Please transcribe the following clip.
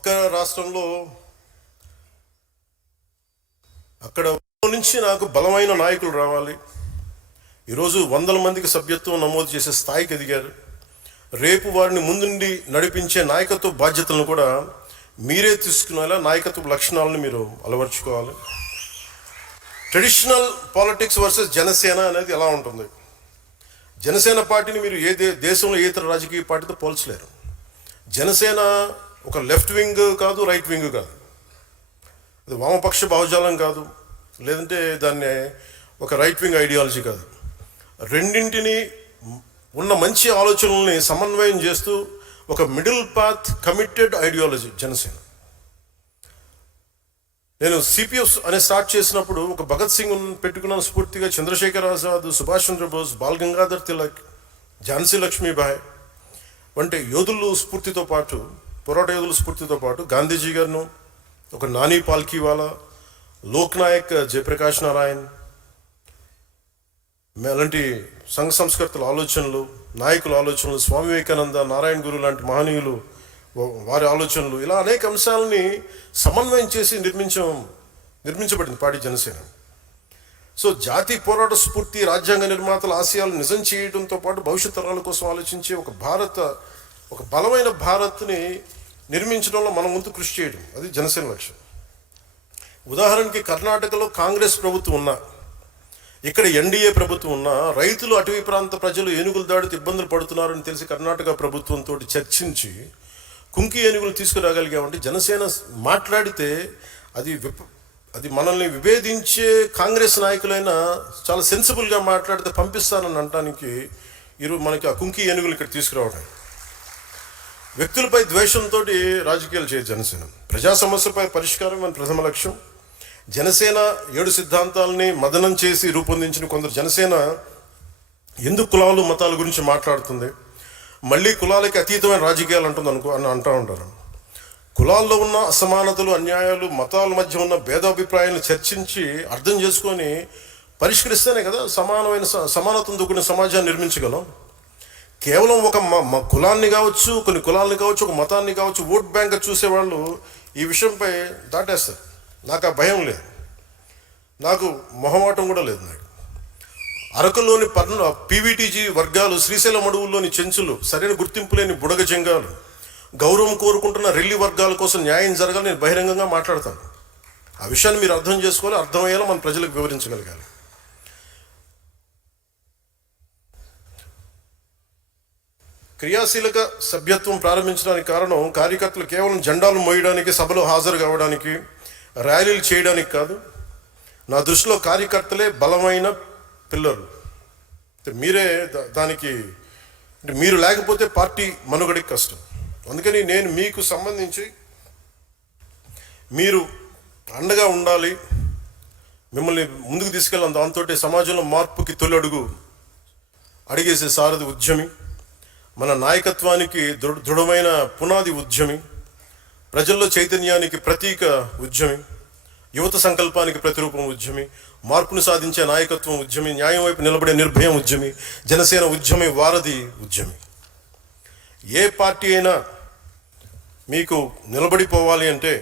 పక్క రాష్ట్రంలో అక్కడ నుంచి నాకు బలమైన నాయకులు రావాలి. ఈరోజు 100 మందికి సభ్యత్వం నమోదు చేసే స్థాయికి ఎదిగారు. రేపు వారిని ముందుండి నడిపించే నాయకత్వ బాధ్యతలను కూడా మీరే తీసుకునేలా నాయకత్వ లక్షణాలను మీరు అలవర్చుకోవాలి. ట్రెడిషనల్ పాలిటిక్స్ వర్సెస్ జనసేన అనేది ఎలా ఉంటుంది? జనసేన పార్టీని మీరు దేశంలో ఏ ఇతర రాజకీయ పార్టీతో పోల్చలేరు. జనసేన ఒక లెఫ్ట్ వింగ్ కాదు, రైట్ వింగ్ కాదు, అది వామపక్ష భావజాలం కాదు, లేదంటే దాన్ని ఒక రైట్ వింగ్ ఐడియాలజీ కాదు. రెండింటిని ఉన్న మంచి ఆలోచనల్ని సమన్వయం చేస్తూ ఒక middle path committed ideology Janasena. నేను సిపిఎఫ్ అనే స్టార్ట్ చేసినప్పుడు ఒక భగత్ సింగ్ పెట్టుకున్నాను స్ఫూర్తిగా. చంద్రశేఖర్ ఆజాద్, సుభాష్ చంద్రబోస్, బాల్ గంగాధర్ తిలక్, ఝాన్సీ లక్ష్మీబాయి వంటి యోధులు స్ఫూర్తితో పాటు, పోరాట యోధుల స్ఫూర్తితో పాటు గాంధీజీ గారిను, ఒక నాని పాల్కీవాలా, లోక్ నాయక్ జయప్రకాష్ నారాయణ్ అలాంటి సంఘ సంస్కర్తల ఆలోచనలు, నాయకుల ఆలోచనలు, స్వామి వివేకానంద, నారాయణ గురు లాంటి మహనీయులు వారి ఆలోచనలు, ఇలా అనేక అంశాలని సమన్వయం చేసి నిర్మించబడింది పార్టీ జనసేన. సో జాతీయ పోరాట స్ఫూర్తి, రాజ్యాంగ నిర్మాతల ఆశయాలు నిజం చేయడంతో పాటు భవిష్యత్ తరాల కోసం ఆలోచించే ఒక బలమైన భారత్ని నిర్మించడంలో మనం ముందు కృషి చేయడం, అది జనసేన లక్ష్యం. ఉదాహరణకి కర్ణాటకలో కాంగ్రెస్ ప్రభుత్వం ఉన్నా, ఇక్కడ ఎన్డీఏ ప్రభుత్వం ఉన్నా, రైతులు, అటవీ ప్రాంత ప్రజలు ఏనుగుల దాడితో ఇబ్బందులు పడుతున్నారని తెలిసి కర్ణాటక ప్రభుత్వంతో చర్చించి కుంకి ఏనుగులు తీసుకురాగలిగామంటే జనసేన మాట్లాడితే అది మనల్ని విభేదించే కాంగ్రెస్ నాయకులైనా చాలా సెన్సిబుల్గా మాట్లాడితే పంపిస్తానని అనడానికి ఈరోజు మనకి ఆ కుంకి ఏనుగులు ఇక్కడ తీసుకురావడం. వ్యక్తులపై ద్వేషంతో రాజకీయాలు చేయదు జనసేన. ప్రజా సమస్యలపై పరిష్కారం మన ప్రథమ లక్ష్యం. జనసేన 7 సిద్ధాంతాలని మదనం చేసి రూపొందించిన కొందరు జనసేన ఎందుకు కులాలు మతాల గురించి మాట్లాడుతుంది, మళ్ళీ కులాలకి అతీతమైన రాజకీయాలు అని అంటూ ఉంటారు. కులాల్లో ఉన్న అసమానతలు, అన్యాయాలు, మతాల మధ్య ఉన్న భేదాభిప్రాయాలను చర్చించి అర్థం చేసుకొని పరిష్కరిస్తేనే కదా సమానతను కూడిన సమాజాన్ని నిర్మించగలం. కేవలం ఒక కులాన్ని కావచ్చు, కొన్ని కులాలని కావచ్చు, ఒక మతాన్ని కావచ్చు ఓట్ బ్యాంక్ చూసేవాళ్ళు ఈ విషయంపై దాటేస్తారు. నాకు ఆ భయం లేదు, నాకు మొహమాటం కూడా లేదు. నాకు అరకులోని పీవీటీజీ వర్గాలు, శ్రీశైలం అడవుల్లోని చెంచులు, సరైన గుర్తింపు లేని బుడగ జంగాలు, గౌరవం కోరుకుంటున్న రెల్లి వర్గాల కోసం న్యాయం జరగాలని నేను బహిరంగంగా మాట్లాడతాను. ఆ విషయాన్ని మీరు అర్థం చేసుకోవాలి, అర్థమయ్యేలా మన ప్రజలకు వివరించగలగాలి. క్రియాశీలక సభ్యత్వం ప్రారంభించడానికి కారణం కార్యకర్తలు కేవలం జెండాలు మోయడానికి, సభలో హాజరు కావడానికి, ర్యాలీలు చేయడానికి కాదు. నా దృష్టిలో కార్యకర్తలే బలమైన పిల్లలు. మీరే దానికి మీరు లేకపోతే పార్టీ మనుగడకి కష్టం. అందుకని నేను మీకు సంబంధించి మీరు అండగా ఉండాలి, మిమ్మల్ని ముందుకు తీసుకెళ్ళాం. దాంతో సమాజంలో మార్పుకి తొలి అడుగు అడిగేసే సారథి ఉద్యమి, మన నాయకత్వానికి దృఢమైన పునాది ఉద్యమి, ప్రజల్లో చైతన్యానికి ప్రతీక ఉద్యమి, యువత సంకల్పానికి ప్రతిరూపం ఉద్యమి, మార్పును సాధించే నాయకత్వం ఉద్యమి, న్యాయం వైపు నిలబడే నిర్భయం ఉద్యమి, జనసేన ఉద్యమి వారధి ఉద్యమి. ఏ పార్టీ అయినా మీకు నిలబడిపోవాలి అంటే